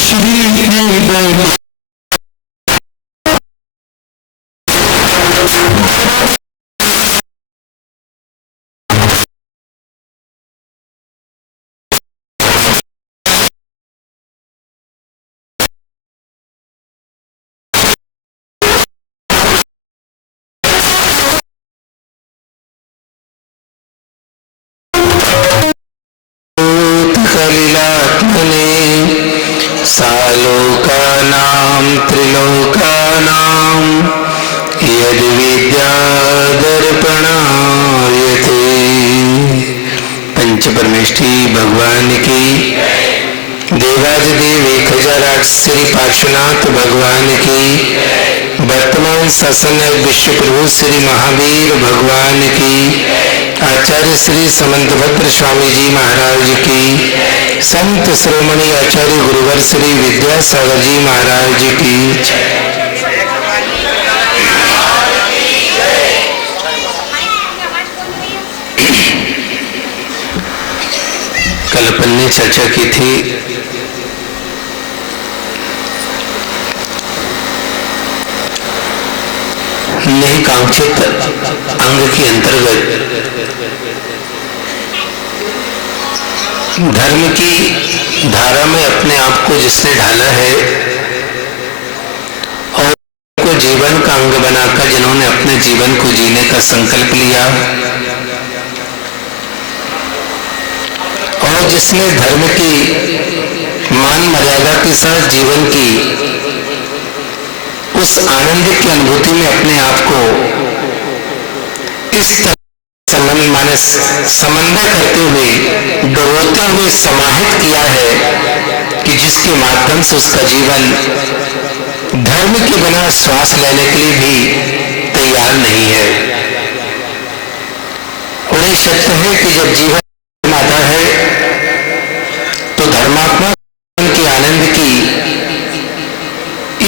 श्री सालोकानां त्रिलोकानां यद् विद्यादर्पणायते। पंच परमेष्ठी भगवान की, देवाधिदेव 1008 श्री पार्श्वनाथ भगवान की, वर्तमान शासन विश्व प्रभु श्री महावीर भगवान की, आचार्य श्री समंतभद्र स्वामी जी महाराज की, संत श्रोमणी आचार्य गुरुवर श्री विद्यासागर जी महाराज की। कल अपन ने चर्चा की थी निकांक्षित अंग के अंतर्गत धर्म की धारा में अपने आप को जिसने ढाला है और को जीवन का अंग बनाकर जिन्होंने अपने जीवन को जीने का संकल्प लिया और जिसने धर्म की मान मर्यादा के साथ जीवन की उस आनंद की अनुभूति में अपने आप को इस समन्वय करते हुए डरोते हुए समाहित किया है कि जिसके माध्यम से उसका जीवन धर्म के बिना श्वास लेने के लिए भी तैयार नहीं है। और ये सत्य है कि जब जीवन आता है तो धर्मात्मा के आनंद की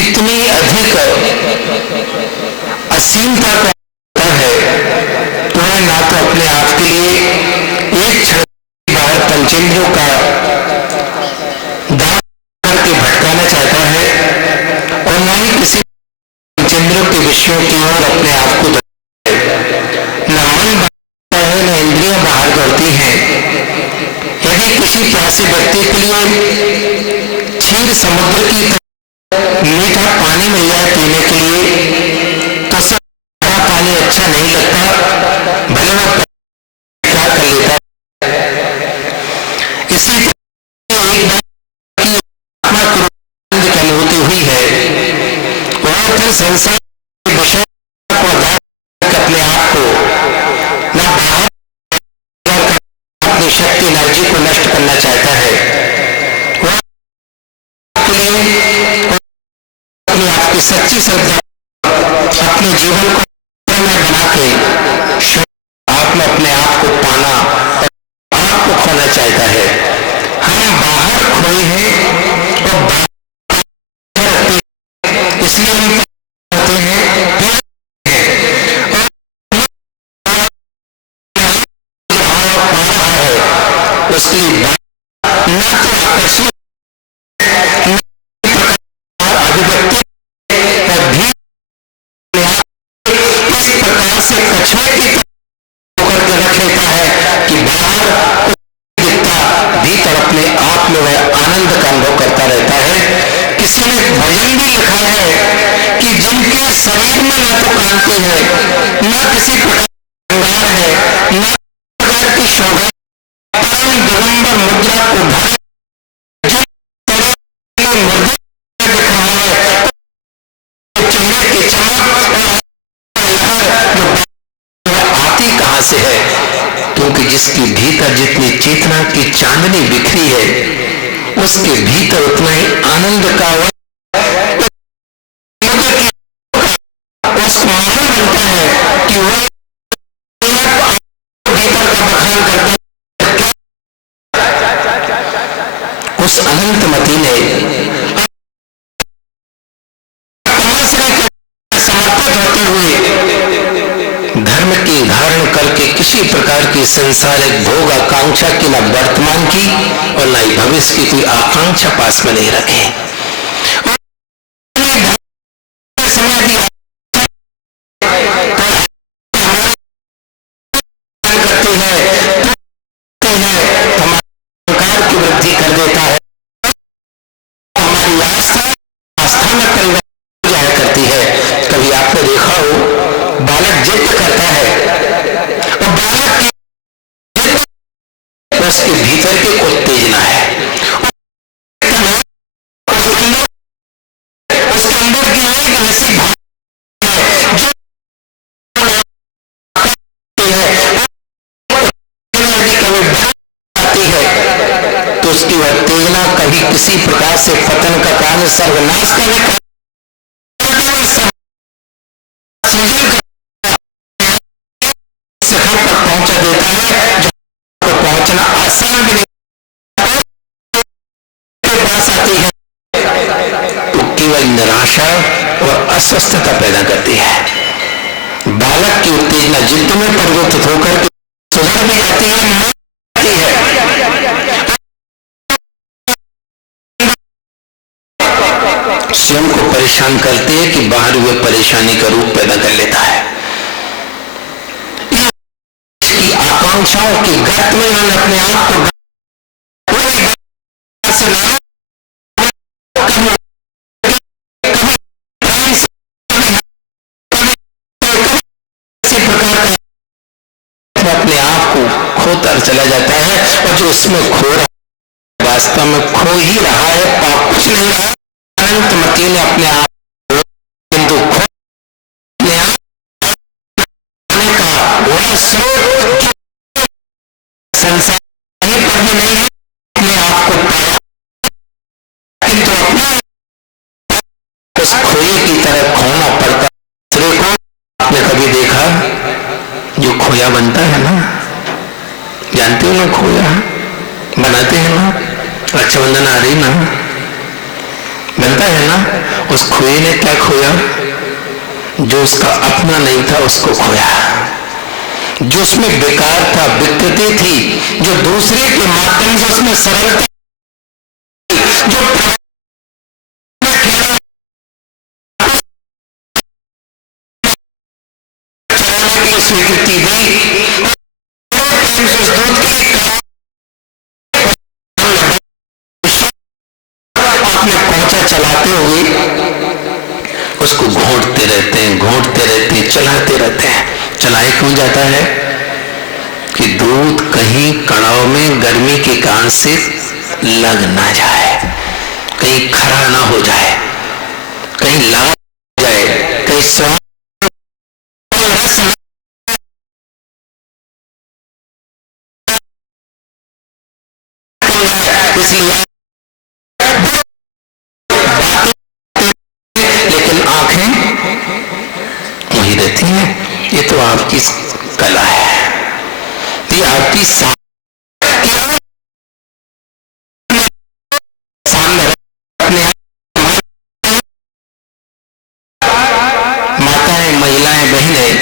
इतनी अधिक असीमता का है तो है ना तो अपने आप के लिए एक क्षण बाहर पंचेंद्रियों का दान करके भटकाना चाहता है और ना ही किसी पंचेंद्रियों के विषयों की ओर अपने आप को न मन बढ़ता है न इंद्रियां बाहर करती हैं। यदि किसी प्यासे व्यक्ति के लिए क्षीर समुद्र की मीठा पानी मिल जाए पीने के लिए तो सारा पानी अच्छा नहीं लगता, भले वो क्या कर लेता। इसी तरह एक बार की आत्मा को आनंद की अनुभूति हुई है वह फिर संसार के विषय को अपने आप को न बाहर अपनी शक्ति एनर्जी को नष्ट करना चाहता है। वह अपनी आपकी सच्ची श्रद्धा अपने जीवन को बना के आप में अपने आप को पाना और आपको खोना चाहता है। हम बाहर खोए हैं और इसलिए हम करते हैं उसकी न तो आकर्षण से कछुए की होकर के रख लेता है कि बाहर दिखता भीतर अपने आप में वह आनंद का अनुभव करता रहता है। किसी ने भजन भी लिखा है कि जिनके शरीर में न तो कांति है न किसी प्रकार है न प्रकार की शोभा दिगंबर मुद्रा को धारण से है क्योंकि जिसके भीतर जितनी चेतना की चांदनी बिखरी है उसके भीतर उतना ही आनंद का उसको मालूम बनता है कि वह भीतर का बखान करता उस अनंतमती ने समर्पित होते हुए धर्म की धारण करके किसी प्रकार की संसारिक भोग आकांक्षा की न वर्तमान की और न ही भविष्य की कोई आकांक्षा पास में नहीं रखे। उसके भीतर की उत्तेजना है, उसके अंदर की एक ऐसी भावना है जो आती है, तो उसकी उत्तेजना कभी किसी प्रकार से पतन का कारण, सर्वनाश का भी शिखर पर पहुंचा देता है, जहां पहुंचना आसान भी नहीं पास आती है, तो केवल निराशा और अस्वस्थता पैदा करती है। बालक की उत्तेजना जिद्द में परिवर्तित होकर सुधर भी जाती है, स्वयं को परेशान करती है कि बाहर हुए परेशानी का रूप पैदा कर लेता है। इसकी आकांक्षाओं की गर्त में उन्होंने अपने आप को अपने आप को खोता चला जाता है, और जो उसमें खो रहा है वास्तव में खो ही रहा है, पाप कुछ नहीं रहा। अनंतमती ने अपने आप किंतु अपने आप का वह स्रोत संसार पर भी नहीं है, अपने आप को किंतु उस खोए की तरह खोना पड़ता। दूसरे को आपने कभी देखा जो खोया बनता है ना, जानते हो ना, खोया बनाते हैं ना, रक्षाबंधन आ रही ना, बनता है ना, उस खोए ने क्या खोया? जो उसका अपना नहीं था उसको खोया, जो उसमें बेकार था, विकृति थी, जो दूसरे के माध्यम से उसमें सरलता, जो स्वीकृति दी, अपने पहुंचा चलाते हुए उसको घोंटते रहते हैं, घोंटते रहते हैं, चलाते रहते हैं। चलाए क्यों जाता है? कि दूध कहीं कड़ाव में गर्मी के कारण से लग ना जाए, कहीं खरा ना हो जाए, कहीं लाल हो जाए, कहीं स्वाद लेकिन आंखें वही रहती हैं। ये तो आपकी कला है, ये आपकी सामने माताएं, महिलाएं, बहनें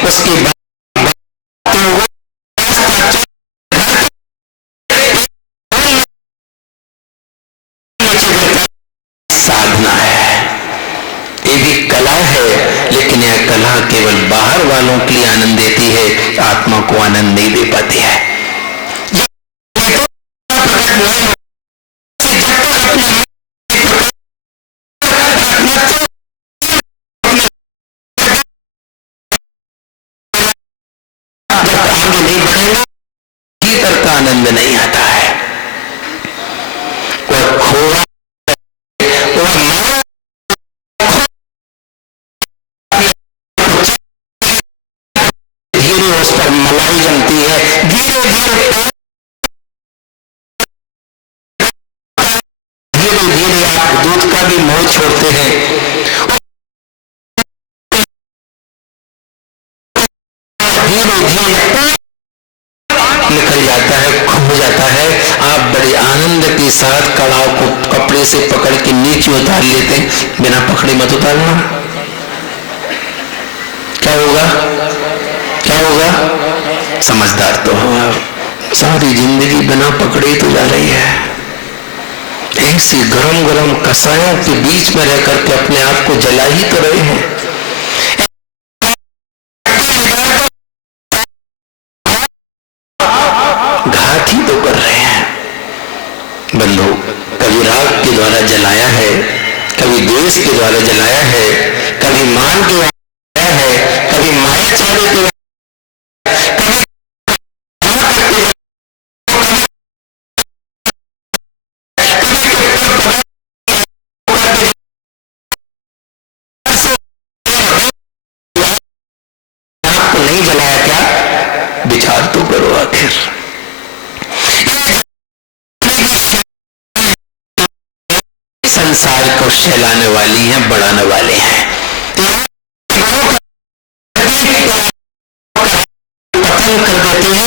उसके बाद साधना है, ये भी कला है, लेकिन यह कला केवल बाहर वालों के लिए आनंद देती है, आत्मा को आनंद नहीं दे पाती है। भीतर का आनंद नहीं आता है, और खोया धीरे उस पर मलाई जमती है, धीरे धीरे आप दूध का भी मोह छोड़ते हैं, धीरे धीरे निकल जाता है, खो जाता है। आप बड़े आनंद के साथ कड़ाव को कपड़े से पकड़ के नीचे उतार लेते हैं, बिना पकड़े मत उतारना। क्या होगा, क्या होगा? समझदार तो हो आप, सारी जिंदगी बिना पकड़े तो जा रही है। ऐसी गरम गरम कसायों के बीच में रह करके अपने आप को जला ही तो रहे हैं। घात ही तो कर रहे हैं। बंधु, कभी राग के द्वारा जलाया है, कभी द्वेष के द्वारा जलाया है, कभी मान के जलाया है, कभी माया चारे के, आपको नहीं जलाया क्या? विचार तो करो आखिर। संसार को सहलाने वाली हैं, बढ़ाने वाले हैं। पतन कर देते हैं,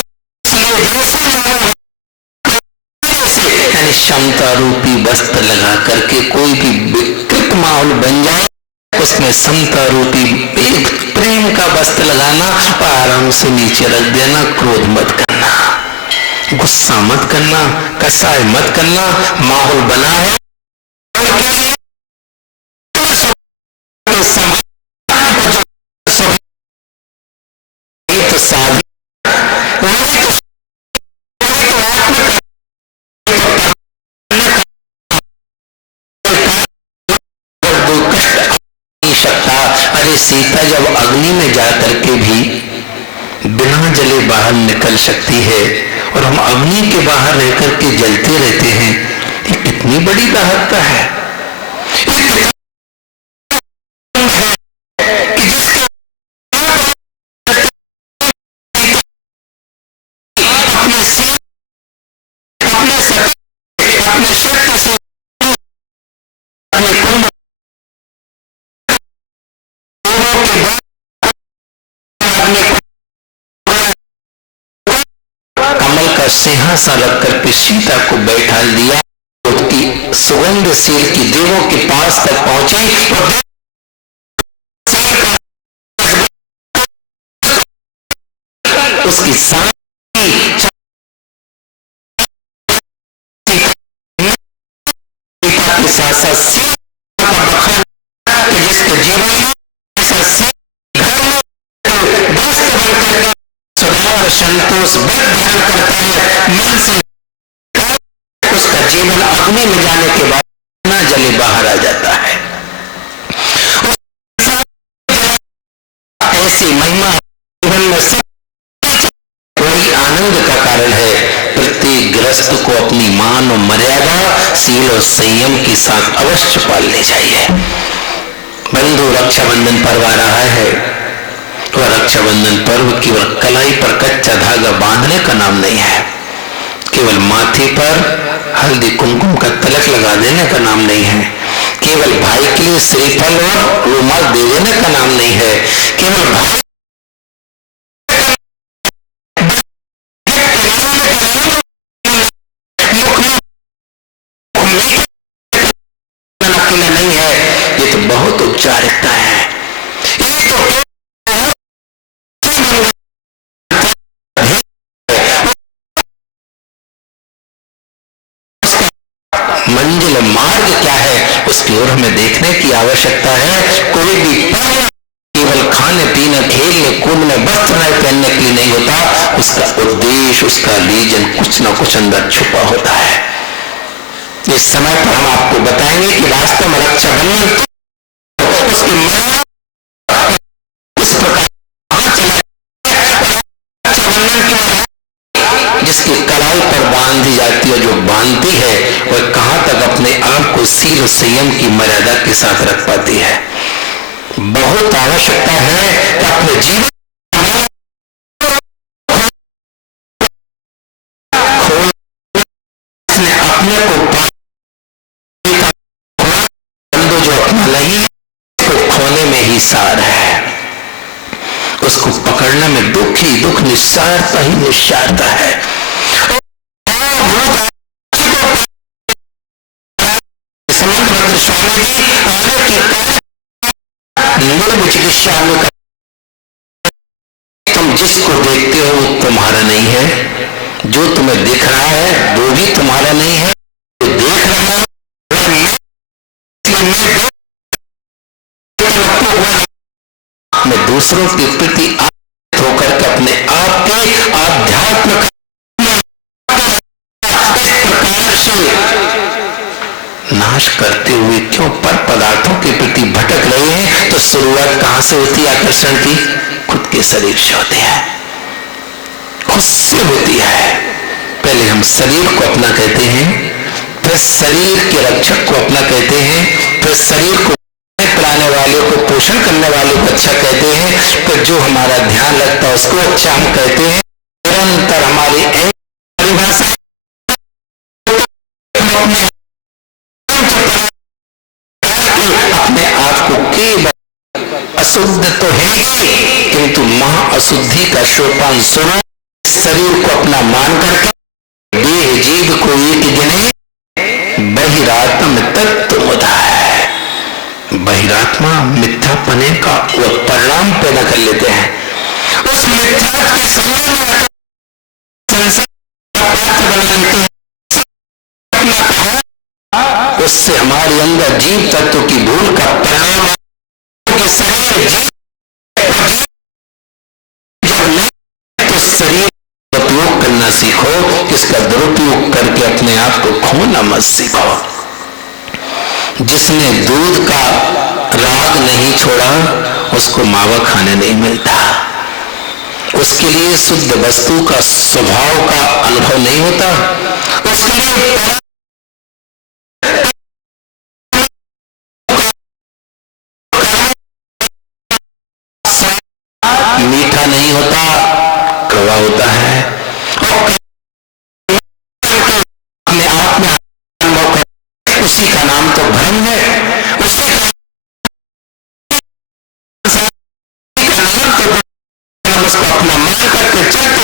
यानी क्षमता रूपी वस्त्र लगा करके कोई भी विकृत माहौल बन जाए, उसमें समता रूपी एक प्रेम का वस्त्र लगाना और आराम से नीचे रख देना। क्रोध मत करना, गुस्सा मत करना, कसाय मत करना। माहौल बना है तो साधन सकता। अरे सीता जब अग्नि में जाकर के भी बिना जले बाहर निकल सकती है और हम अग्नि के बाहर रहकर के जलते रहते हैं, ये कितनी बड़ी दाहकता है। कमल का सिंहासन रख करके सीता को बैठा दिया, उसकी सुगंधशील की देवों के पास तक पहुंची और उसकी सारी जिसके जीवन संतोष ध्यान करता है मन से, उसका जीवन अग्नि में जाने के बाद ना जले बाहर आ जाता है। ऐसी महिमा जीवन में सब वही आनंद का कारण है। प्रत्येक गृहस्थ को अपनी मान और मर्यादा, सील और संयम के साथ अवश्य पालनी चाहिए। बंधु, रक्षाबंधन पर्व आ रहा है। तो रक्षाबंधन पर्व केवल कलाई पर कच्चा धागा बांधने का नाम नहीं है, केवल माथे पर हल्दी कुमकुम का तिलक लगा देने का नाम नहीं है, केवल भाई के लिए श्रीफल और रुमाल दे देने का नाम नहीं है, केवल भाई नहीं है। ये तो बहुत औपचारिकता है। मंजिल मार्ग क्या है, उसकी ओर हमें देखने की आवश्यकता है। कोई भी केवल खाने पीने, खेलने कूदने, वस्त्र नए पहनने के लिए नहीं होता। उसका उद्देश्य, उसका रीजन कुछ ना कुछ अंदर छुपा होता है। इस समय पर हम आपको बताएंगे कि वास्तव में रक्षाबंधन उसकी इस प्रकार जिसकी कलाई पर बांधी जाती है, जो बांधती है वह कहां तक अपने आप को सील संयम की मर्यादा के साथ रख पाती है। बहुत आवश्यकता है कि अपने जीवन अपने को जो अपना नहीं उसको खोने में ही सार है, उसको पकड़ने में दुख ही दुख, निस्सारता ही निस्सारता है। चिकित्सा में तुम जिसको देखते हो वो तुम्हारा नहीं है, जो तुम्हें दिख रहा है वो भी तुम्हारा नहीं है, जो देख रहा है मैं दूसरों के प्रति होकर के अपने आप के आध्यात्म नाश करते हुए क्यों पर पदार्थों के प्रति भटक रहे हैं। तो शुरुआत कहां से होती है आकर्षण की? खुद के शरीर से होती है, खुद से होती है। पहले हम शरीर को अपना कहते हैं, फिर शरीर के रक्षक को अपना कहते हैं, फिर शरीर को पिलाने वाले को, पोषण करने वाले को अच्छा कहते हैं, फिर जो हमारा ध्यान रखता है उसको अच्छा हम कहते हैं। निरंतर हमारी परिभाषा अपने आप को केवल अशुद्ध तो है किंतु महा अशुद्धि का सोपान स्वरूप शरीर को अपना मान करके देह जीव को एक गिने बहिरात्म तत्व होता है। बहिरात्मा मिथ्यापने का वो परिणाम पैदा कर लेते हैं। उस मिथ्या के संसार उससे हमारे अंदर जीव तत्व की भूल का परिणाम तो शरीर उपयोग करना सीखो, इसका दुरुपयोग करके अपने आप को खोना मत सीखो। जिसने दूध का राग नहीं छोड़ा उसको मावा खाने नहीं मिलता, उसके लिए शुद्ध वस्तु का स्वभाव का अनुभव नहीं होता, उसके लिए मीठा नहीं होता, कड़वा होता है। अपने आप में अनुभव कर, उसी का नाम तो भ्रम है, उसी का नाम उसको अपना मान करके चलते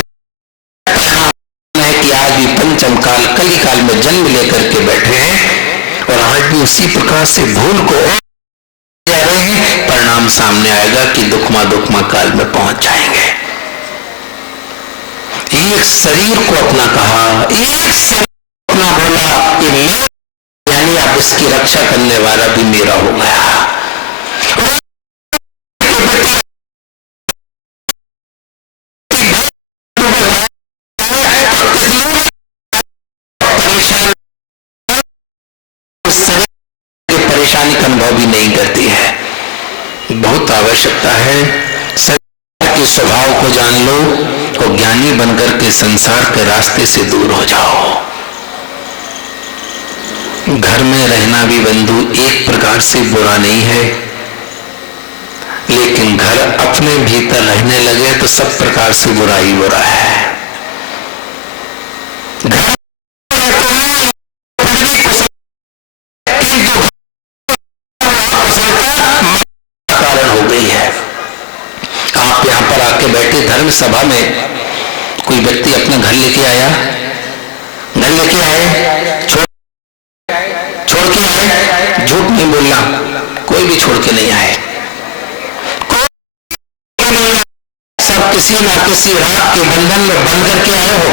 है कि आज भी पंचम काल कली काल में जन्म लेकर के बैठे हैं और आज भी उसी प्रकार से भूल को जा रहे हैं। परिणाम सामने आएगा कि दुखमा काल में पहुंच जाएंगे। एक शरीर को अपना कहा, एक शरीर अपना बोला कि यानी अब इसकी रक्षा करने वाला भी मेरा हो गया। परेशानी का अनुभव भी नहीं करती है। बहुत आवश्यकता है शरीर के स्वभाव को जान लो और ज्ञानी बनकर के संसार के रास्ते से दूर हो जाओ। घर में रहना भी बंधु एक प्रकार से बुरा नहीं है, लेकिन घर अपने भीतर रहने लगे तो सब प्रकार से बुरा ही बुरा है। घर बैठे धर्म सभा में कोई व्यक्ति अपना घर लेके आया, घर लेके आए, छोड़ के आए, झूठ नहीं बोलना, कोई भी छोड़ के नहीं आए, सब किसी ना किसी रात के बंधन में बंध करके आए हो।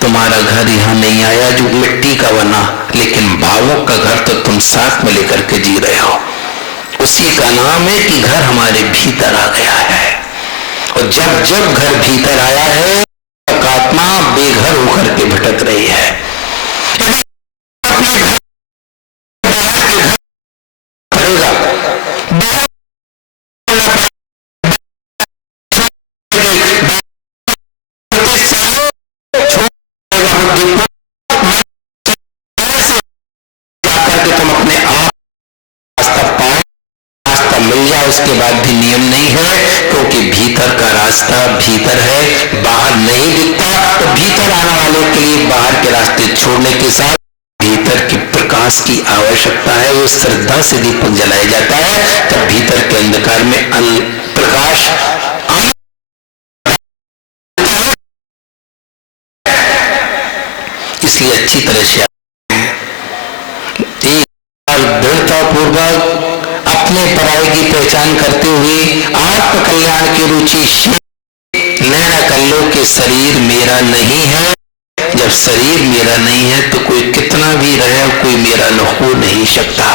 तुम्हारा घर यहां नहीं आया जो मिट्टी का बना, लेकिन भावों का घर तो तुम साथ में लेकर के जी रहे हो। उसी का नाम है कि घर हमारे भीतर आ गया है। और जब जब घर भीतर आया है आत्मा बेघर होकर के भटक रही है। उसके बाद भी नियम नहीं है, क्योंकि भीतर का रास्ता भीतर है, बाहर नहीं दिखता। तो भीतर आने वाले के लिए बाहर के रास्ते छोड़ने के साथ भीतर की प्रकाश की आवश्यकता है। वो श्रद्धा से दीपक जलाया जाता है, तब भीतर के अंधकार में प्रकाश इसलिए अच्छी तरह से दृढ़ता पूर्वक अपने पराये की पहचान करते हुए आत्म कल्याण की रुचि निर्णय कर लो कि शरीर मेरा नहीं है। जब शरीर मेरा नहीं है तो कोई कितना भी रहे, कोई मेरा न हो नहीं सकता।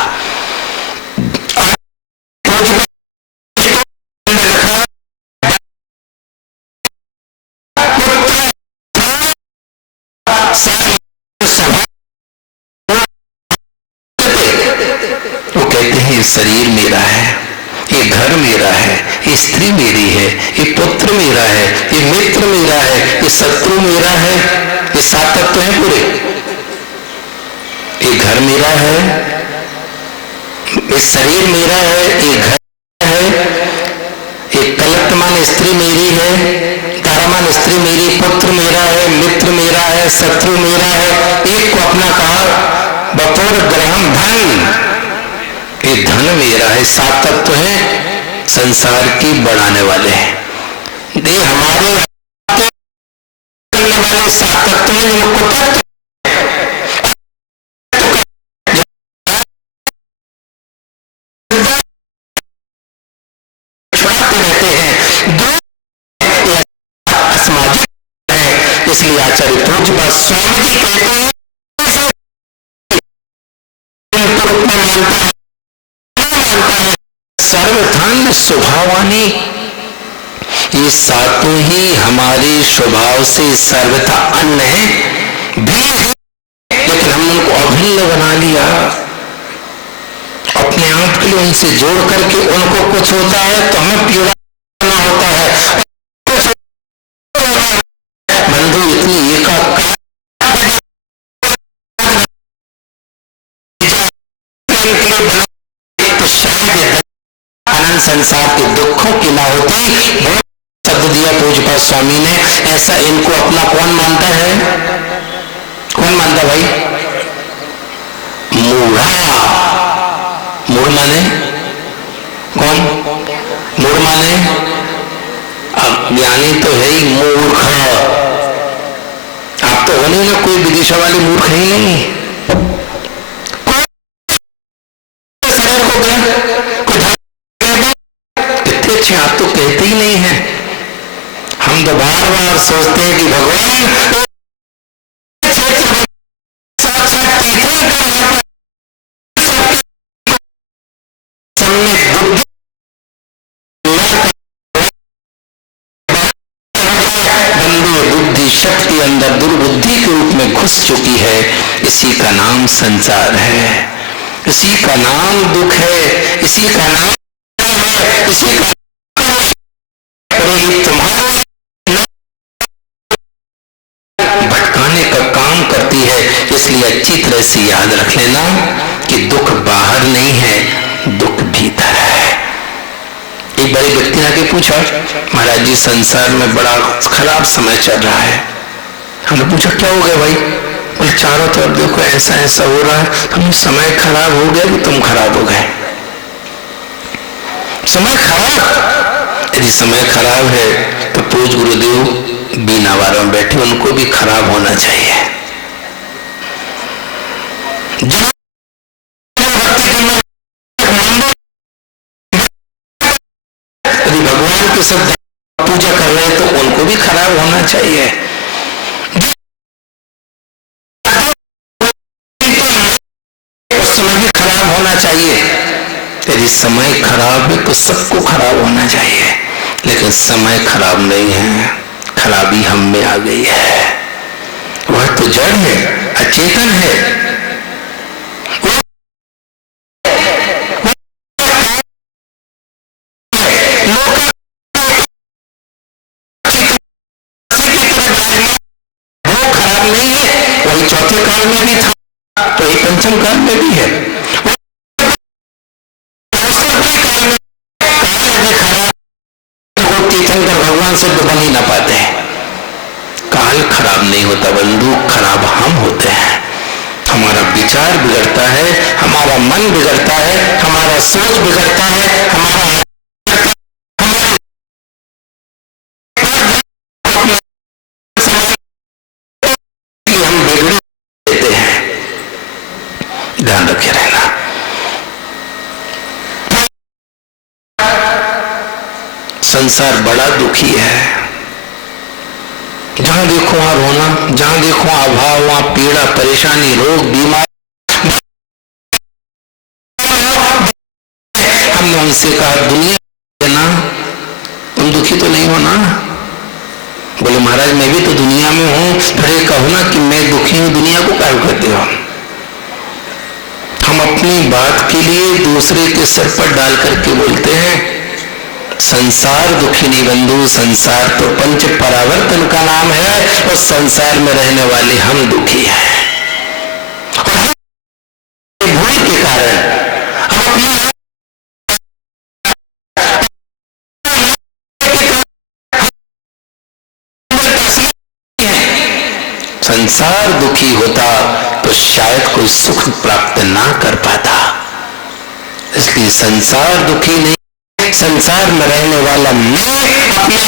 वो कहते हैं ये शरीर मेरा है, ये घर मेरा है, ये स्त्री मेरी है, ये पुत्र मेरा है, ये मित्र मेरा है, ये शत्रु मेरा है। ये 7 तत्व हैं पूरे। ये घर मेरा है, ये शरीर मेरा है, ये घर है, ये कलत्मान स्त्री मेरी है, तारामान स्त्री मेरी, पुत्र मेरा है, मित्र मेरा है, शत्रु मेरा है। एक को अपना कहा बतौर ग्रहण धन, ये धन मेरा है। 7 तत्व हैं संसार की बढ़ाने वाले हैं। दे हमारे करने वाले 7 तत्व हैं जो कुतत्व रहते हैं, दो सामाजिक है। इसलिए आचार्य पूज्य स्वामी जी कहते हैं सर्वथान स्वभावानी, ये 7 ही हमारे स्वभाव से सर्वथा अन्य है, भिन्न है, लेकिन हम उनको अभिन्न बना लिया। अपने आप के लिए उनसे जोड़ करके उनको कुछ होता है तो हमें पीड़ा होता है। बंधु इतनी एकाकार तो शायद अनंत संसार के दुखों की ना होती। बहुत शब्द दिया पूज्यपाद स्वामी ने। ऐसा इनको अपना कौन मानता है? कौन मानता भाई? मूढ़ा। मूढ़ माने कौन? मूढ़ माने ज्ञानी तो है ही, मूर्ख। आप तो होने ना कोई विदिशा वाले मूर्ख ही नहीं। आप तो कहते ही नहीं है। हम तो बार बार सोचते हैं कि भगवान बुद्धि शक्ति अंदर दुर्बुद्धि के रूप में घुस चुकी है। इसी का नाम संसार है, इसी का नाम दुख है, इसी का नाम है, इसी का भटकाने का काम करती है। इसलिए अच्छी तरह से याद रख लेना कि दुख बाहर नहीं है, दुख भीतर है। एक बड़े व्यक्ति ने आके पूछा, महाराज जी संसार में बड़ा खराब समय चल रहा है। हमने पूछा क्या हो गया भाई? बोले चारों तरफ देखो ऐसा ऐसा हो रहा है। तो समय खराब हो गया कि तुम खराब हो गए? समय खराब? यदि समय खराब है तो पूज्य गुरुदेव बीनावार में बैठे, उनको भी खराब होना चाहिए। यदि भगवान के सब पूजा कर रहे हैं तो उनको भी खराब होना चाहिए। उस समय भी खराब होना चाहिए। यदि समय खराब है तो सबको खराब होना चाहिए, लेकिन समय खराब नहीं है, खराबी हम में आ गई है। वह तो जड़ है, अचेतन है। वो खराब नहीं है, वही चौथे काल में भी था तो ये पंचम काल में भी है। भगवान से तो बन ही ना पाते हैं। काल खराब नहीं होता बंधु, खराब हम होते हैं। हमारा विचार बिगड़ता है, हमारा मन बिगड़ता है, हमारा सोच बिगड़ता है, हमारा संसार बड़ा दुखी है। जहां देखो वहां रोना, जहां देखो वहां अभाव, वहां पीड़ा, परेशानी, रोग, बीमारी। हमने उनसे कहा दुनिया ना, तुम दुखी तो नहीं हो ना? बोले महाराज मैं भी तो दुनिया में हूं। फिर कहो ना कि मैं दुखी हूं, दुनिया को क्या कहते हो? हम अपनी बात के लिए दूसरे के सिर पर डाल करके बोलते हैं। संसार दुखी नहीं बंधु, संसार तो पंच परावर्तन का नाम है और संसार में रहने वाले हम दुखी हैं। भूल के कारण संसार दुखी होता तो शायद कोई सुख प्राप्त ना कर पाता। इसलिए संसार दुखी नहीं, संसार में रहने वाला मैं अपने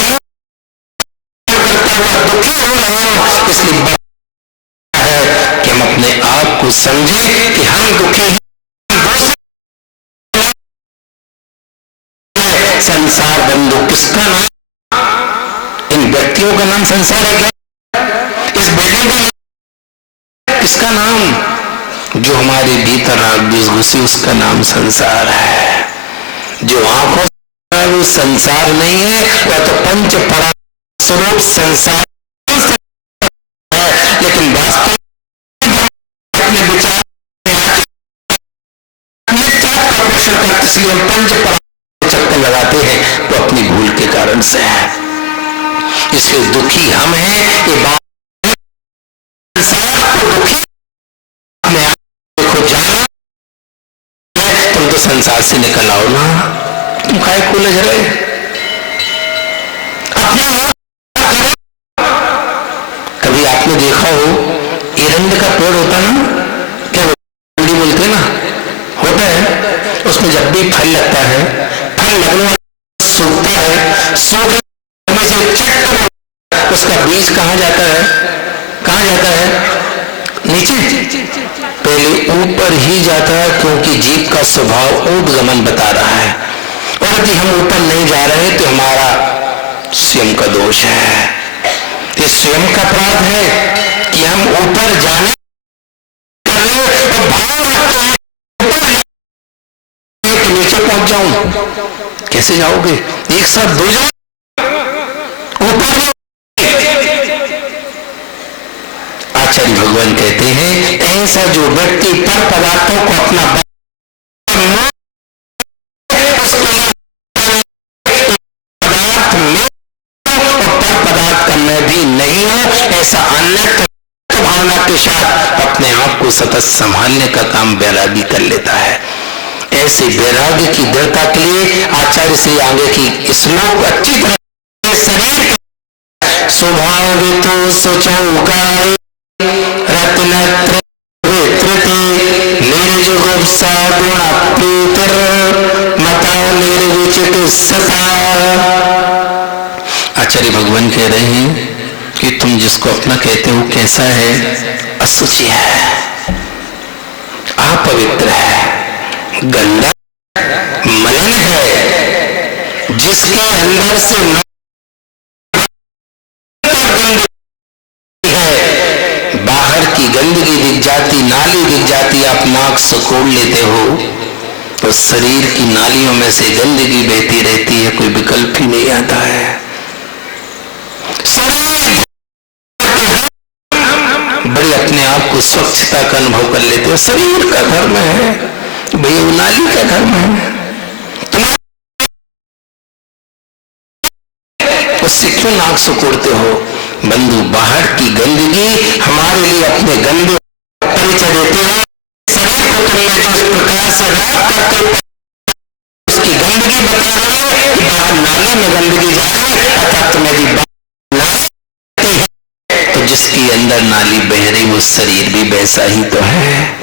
दुखी हो रहा हूं। इसलिए है कि हम अपने आप को समझें कि हम दुखी हैं। संसार बंधु किसका नाम? इन व्यक्तियों का नाम संसार है क्या? इस बिल्डिंग का किसका नाम? जो हमारे भीतर आग बीज घुसी उसका नाम संसार है। जो आंखों से वो संसार नहीं है, वह तो पंच परा स्वरूप संसार है। लेकिन वास्तव अपने विचार इसलिए हम पंच परा चक्कर लगाते हैं तो अपनी भूल के कारण से है। इसलिए दुखी हम हैं। ये बात तुम तो संसार से निकल आओ ना, तुम काहे को उलझ रहे? कभी आपने देखा हो एरंड का पेड़ होता ना, क्या एरंडी बोलते ना, होता है। उसमें जब भी फल लगता है, फल लगने सूखता है, सूखने से चट उसका बीज कहाँ जाता है? कहाँ जाता है? नीचे। पहले ऊपर ही जाता है, क्योंकि जीव का स्वभाव ऊर्ध्वगमन बता रहा है। और यदि हम ऊपर नहीं जा रहे तो हमारा स्वयं का दोष है। ये स्वयं का अपराध है कि हम ऊपर जाने तो नीचे पहुंच जाऊं। कैसे जाओगे? एक साथ दो जाओ ऊपर। आचार्य भगवान कहते हैं ऐसा जो व्यक्ति पर पदार्थों को अपना पदार्थ का मैं भी नहीं हूं, ऐसा अन्य भावना के साथ अपने आप को सतत संभालने का काम वैरागी कर लेता है। ऐसे वैराग्य की दृढ़ता के लिए आचार्य से आगे की श्लोक अच्छी तरह शरीर स्वभाव तो सोचो आचार्य भगवान कह रहे हैं कि तुम जिसको अपना कहते हो कैसा है? असुचि है, अपवित्र है, गंदा मलिन है, जिसके अंदर से है, बाहर की गंदगी दिख जाती, नाली दिख जाती, आप नाक सुकोड़ लेते हो तो शरीर की नालियों में से गंदगी बहती रहती है, कोई विकल्प ही नहीं आता है। बड़े अपने आप को स्वच्छता का अनुभव कर लेते हो। शरीर का धर्म है भैया, नाली का धर्म है, उससे क्यों नाक सुकोड़ते हो? बंधु बाहर की गंदगी हमारे लिए अपने गंदे परिचय देते हैं। शरीर को तुमने जिस प्रकार से राख करके उसकी गंदगी बता रहे हो कि बाहर नाली में गंदगी जा रही है, अर्थात तुम्हें भी तो जिसके अंदर नाली बह रही वो शरीर भी वैसा ही तो है।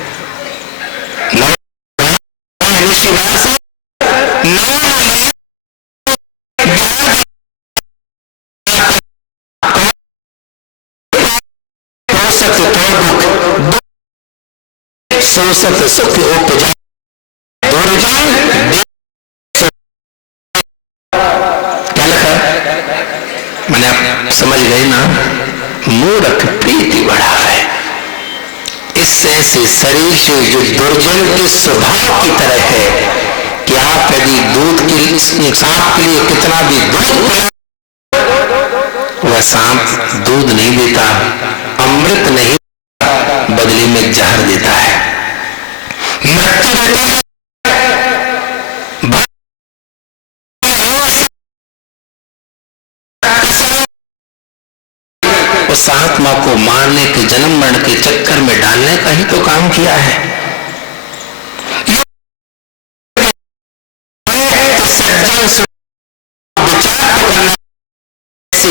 सत सुख उपजा क्या लिखा समझ गए ना, मूर्ख प्रीति बढ़ावे। इससे शरीर से जो दुर्जन के स्वभाव की तरह है कि आप यदि दूध के सांप के लिए कितना भी दूध, वह सांप दूध नहीं देता, अमृत नहीं, बदले में जहर देता है, मृत्यु देता है। उस आत्मा को मारने के, जन्म मरण के चक्कर में डालने का ही तो काम किया है।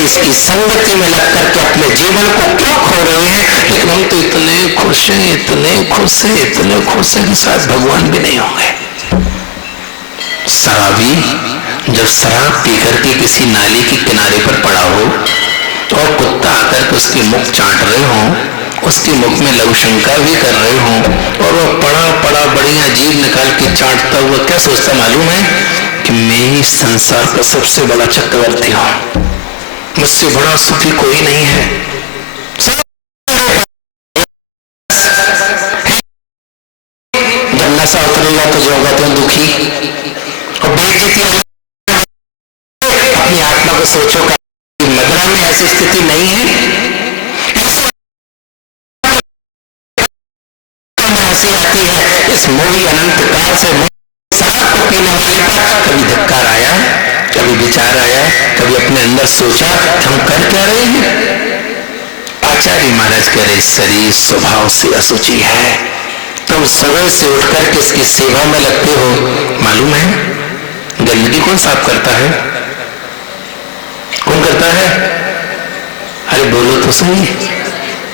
इसकी संगति में लग करके अपने जीवन को क्यों खो रहे हैं? लेकिन हम तो इतने खुश हैं, इतने खुश हैं, इतने खुश हैं कि शायद भगवान भी नहीं होंगे। शराबी जब शराब पी करके किसी नाली के किनारे पर पड़ा हो और कुत्ता आकर के उसके मुख चाट रहे हो, उसके मुख में लघुशंका भी कर रहे हो, और वह पड़ा पड़ा बढ़िया जीभ निकाल के चाटता हुआ क्या सोचता मालूम है कि मैं ही संसार का सबसे बड़ा चक्रवर्ती हूं, मुझसे बड़ा सुखी कोई नहीं है। जब नशा उतरेगा तो जो होगा तो दुखी और बेइज्जती। अपनी आत्मा को सोचो का मदरा में ऐसी स्थिति नहीं है। हंसी आती है इस मूवी अनंत काल से शराब को पीने वाले पर कभी धिक्कार आया, कभी विचार आया, कभी अपने अंदर सोचा कि हम कर क्या रहे हैं? आचार्य महाराज कह रहे शरीर स्वभाव से असुचि है, तुम सवेरे से उठकर के इसकी सेवा में लगते हो। मालूम है गंदगी कौन साफ करता है? कौन करता है? अरे बोलो तो सही।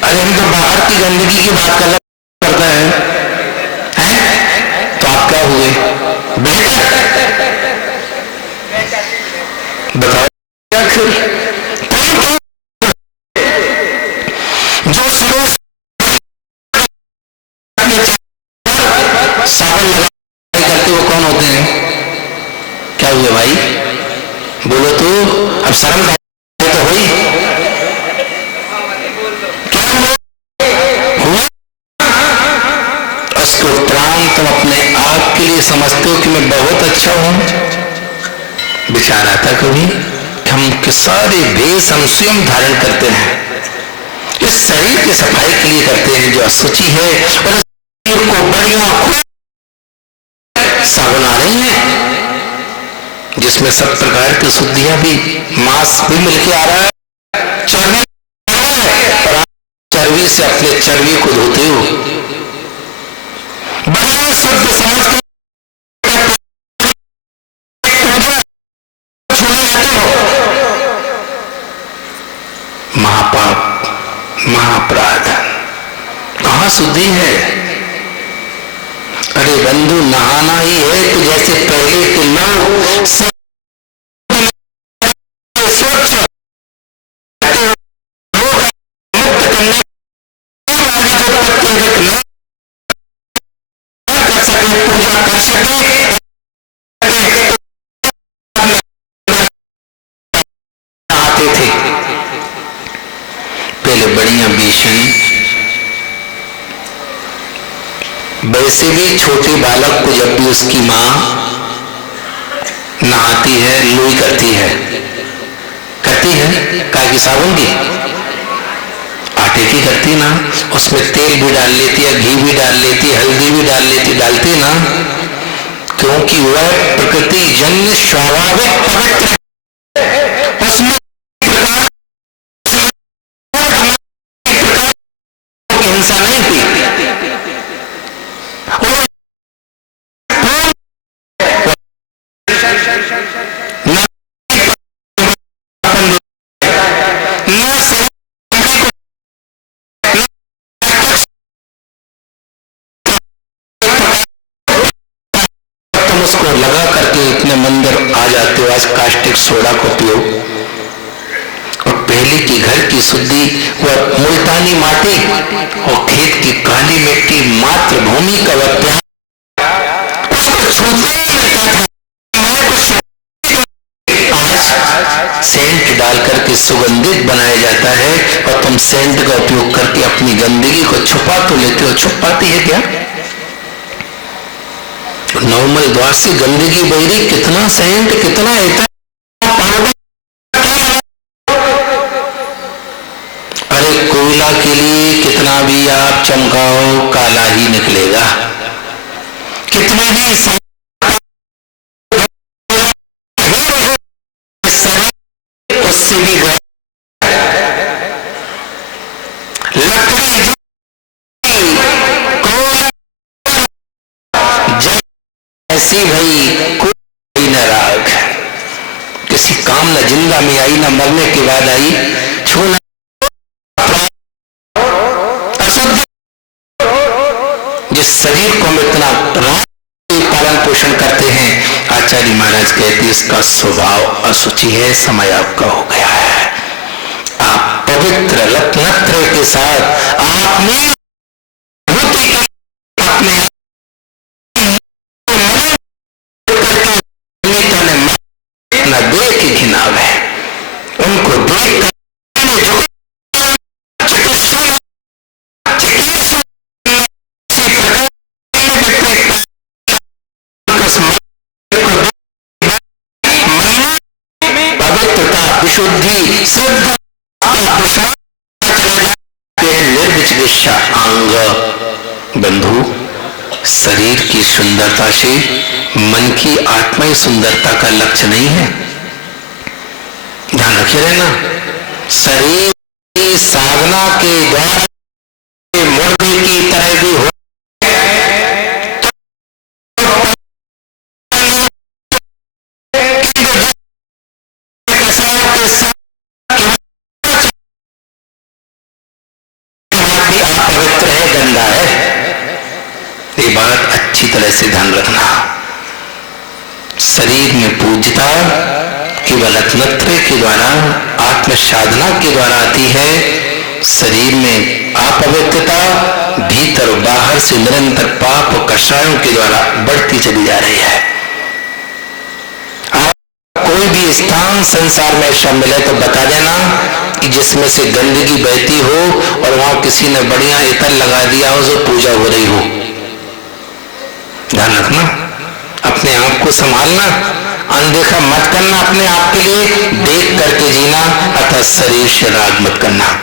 अरे हम तो बाहर की गंदगी की बात करता है? तो आप क्या हुए? बताओ जो साबुन करते वो कौन होते हैं? क्या हुए भाई? बोलो तो। अब शर्म तो हुई। उसको प्राण तुम अपने आप के लिए समझते हो कि मैं बहुत अच्छा हूं। विचार आता कभी हम सारे भेष हम स्वयं धारण करते हैं, इस शरीर की सफाई के लिए करते हैं जो असुचि है, और शरीर को बढ़िया साबुन आ रही है जिसमें सब प्रकार की शुद्धियां भी, मांस भी मिलके आ रहा है, चर्बी, और आप चर्बी से अपने चर्बी को धोते हो, बढ़िया शुद्ध समझ के महापाप, महापराध, कहां शुद्धि है? अरे बंधु नहाना ही है तो जैसे पहले के लोग स्वच्छ पूजा कर सके, आते थे पहले बढ़िया बेशन। वैसे भी छोटे बालक को जब भी उसकी मां नहाती है, लोई करती है काकी साबुन की, आटे की करती ना, उसमें तेल भी डाल लेती है, घी भी डाल लेती, हल्दी भी डाल लेती, डालती ना, क्योंकि वह प्रकृति जन्य स्वाभाविक पवित्र उसमें हिंसा नहीं थी। उसको लगा करके इतने मंदिर आ जाते हो, आज कास्टिक सोडा का उपयोग, और पहले की घर की शुद्धि वह मुल्तानी माटी और खेत की काली मिट्टी, मातृभूमि का वह प्यार, उसको छूते ही मिलता था। आज सेंट डाल करके सुगंधित बनाया जाता है और तुम सेंट का उपयोग करके अपनी गंदगी को छुपा तो लेते हो। छुपाती है क्या? नॉर्मल द्वार से गंदगी बह रही, कितना सेंट, कितना इतना पाउडर। अरे कोयला के लिए कितना भी आप चमकाओ काला ही निकलेगा, कितना भी उससे भी लकड़ी ऐसी भाई कोई न राग, किसी काम न जिंदा में आई न मरने के बाद आई, छूना जिस शरीर को हम इतना पालन पोषण करते हैं, आचार्य महाराज कहते हैं इसका स्वभाव अशुचि है, समय आपका हो गया है। आप पवित्र रत्नत्रय के साथ आपने न देख के घिनाव है, उनको देख विशुद्धि सब निर्विचिकित्सा अंग। बंधु, शरीर की सुंदरता से मन की आत्मा सुंदरता का लक्ष्य नहीं है, ध्यान रखे रहना। शरीर की साधना के द्वारा मुर्दे की तरह भी हो पवित्र है, गंदा है, ये बात अच्छी तरह से ध्यान रखना। शरीर में पूज्यता केवल रत्नत्रय के द्वारा, आत्म साधना के द्वारा आती है। शरीर में अपवित्रता भीतर और बाहर से निरंतर पाप और कषायों के द्वारा बढ़ती चली जा रही है। कोई भी स्थान संसार में ऐसा मिले तो बता देना कि जिसमें से गंदगी बहती हो और वहां किसी ने बढ़िया इत्र लगा दिया हो, जो पूजा हो रही हो। ध्यान रखना, अपने आप को संभालना, अनदेखा मत करना अपने आप के लिए, देख करके जीना, अतः शरीर से राग मत करना।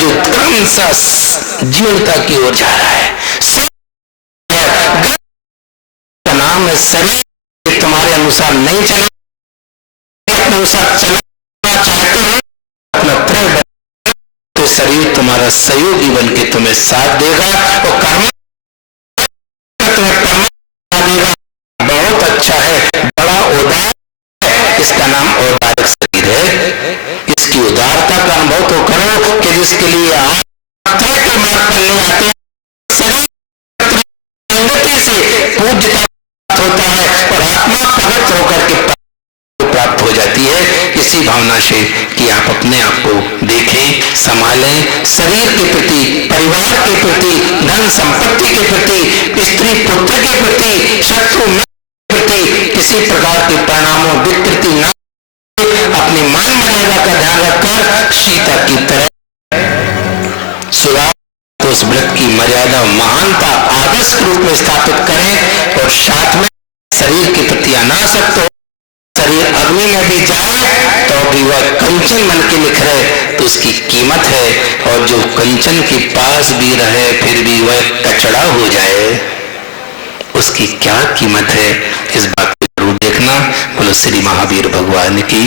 जो क्रम सा जीवनता की ओर जा रहा है, का नाम है शरीर। तुम्हारे अनुसार नहीं चले, अपने अनुसार चलना चाहते हो, अपना त्रय तो शरीर तुम्हारा सहयोगी बन के तुम्हें साथ देगा और कर्म तुम्हें देगा। बहुत अच्छा है, बड़ा उदार है, इसका नाम औदारिक शरीर है। इसकी उदारता का अनुभव तो करो कि जिसके लिए आप के मार्ग पर ले आते हैं, शरीर से पूज्यता होता है और आत्मा पवित्र होकर के प्राप्त हो जाती है। इसी भावना से कि आप अपने आप को देखें, संभालें, शरीर के प्रति, परिवार के प्रति, धन संपत्ति के प्रति, स्त्री पुत्र के प्रति, शत्रु के प्रति किसी प्रकार के परिणामों विकृति न, अपनी मान मर्यादा का ध्यान रखकर सीता की तरह सुराग तो उस व्रत की मर्यादा महानता आदर्श रूप में स्थापित करें और साथ में शरीर के प्रति अनासक्त हो। शरीर अग्नि में भी जाए तो भी वह कंचन मन के निखरे तो उसकी कीमत है, और जो कंचन के पास भी रहे फिर भी वह कचड़ा हो जाए उसकी क्या कीमत है। इस बात को जरूर देखना। बोलो श्री महावीर भगवान की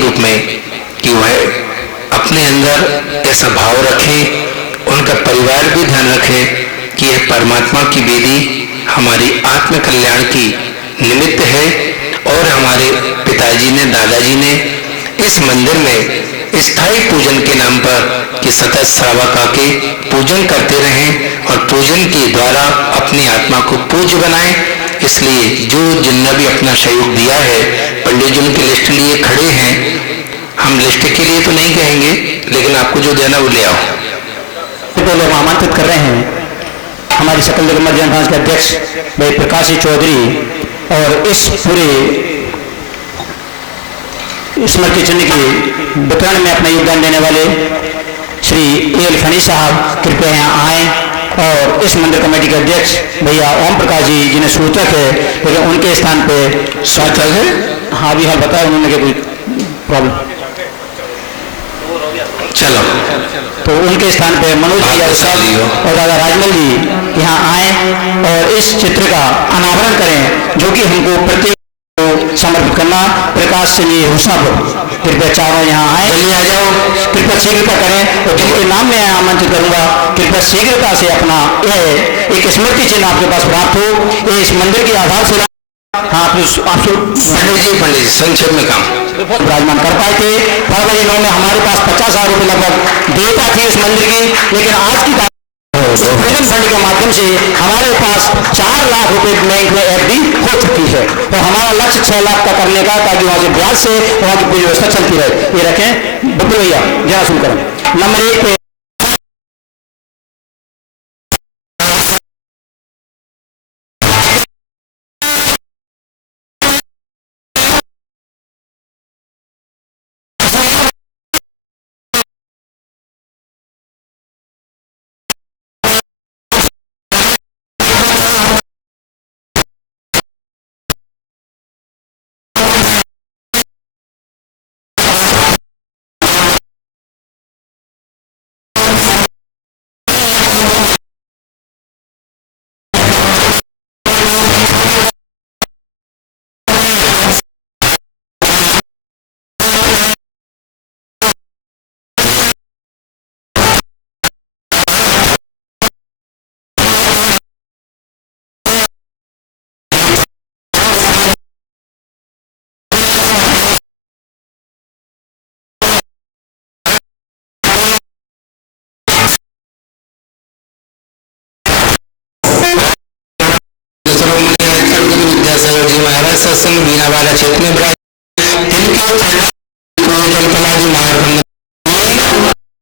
रूप में कि वह अपने अंदर ऐसा भाव रखे, उनका परिवार भी ध्यान रखे कि यह परमात्मा की वेदी हमारी आत्म कल्याण की निमित्त है। और हमारे पिताजी ने, दादाजी ने इस मंदिर में स्थायी पूजन के नाम पर कि सतत श्रावक आके पूजन करते रहें और पूजन के द्वारा अपनी आत्मा को पूज्य बनाएं। इसलिए जो जिनने भी अपना सहयोग दिया है, पंडित जी उनकी लिस्ट लिए खड़े हैं, हम लिस्ट के लिए तो नहीं कहेंगे, लेकिन आपको जो देना वो ले आओ। पहले हम आमंत्रित कर रहे हैं हमारी सकल जगत मध्यम के अध्यक्ष भाई प्रकाश जी चौधरी और इस पूरे स्मृति चिन्ह के वितरण में अपना योगदान देने वाले श्री एल खनी साहब कृपया यहाँ आए और इस मंदिर कमेटी के अध्यक्ष भैया ओम प्रकाश जी जिन्हें सूचक है, लेकिन उनके स्थान पे सूचक है, हाँ भी हाल बताया उन्होंने कोई प्रॉब्लम, चलो तो उनके स्थान पे मनोज भैया और दादा राजमल जी यहाँ आए और इस चित्र का अनावरण करें जो कि हमको प्रत्येक को समर्पित करना। प्रकाश सिंह जी हुसनपुर कृपया चारों यहाँ आए, जल्दी आ जाओ, कृपया शीघ्रता करें और जिनके नाम में आमंत्रित करूंगा कृपया शीघ्रता से अपना यह एक स्मृति चिन्ह आपके पास प्राप्त हो। ये इस मंदिर की आधारशिला हाँ पंडित जी संक्षेप में काम विराजमान कर पाए थे। फरवरी 9 में हमारे पास 50,000 रुपये लगभग देयता थी उस मंदिर की, लेकिन आज की प्रेजेंट फंड के माध्यम से हमारे पास 4 लाख रुपए बैंक में एफडी हो चुकी है, तो हमारा लक्ष्य 6 लाख का करने का, ताकि वहां से ब्याज से वहां की पूरी व्यवस्था चलती रहे। ये रखें बब्बू भैया, जरा सुन करें नंबर 1 पे महाराज सत्संग बीना वाला क्षेत्र में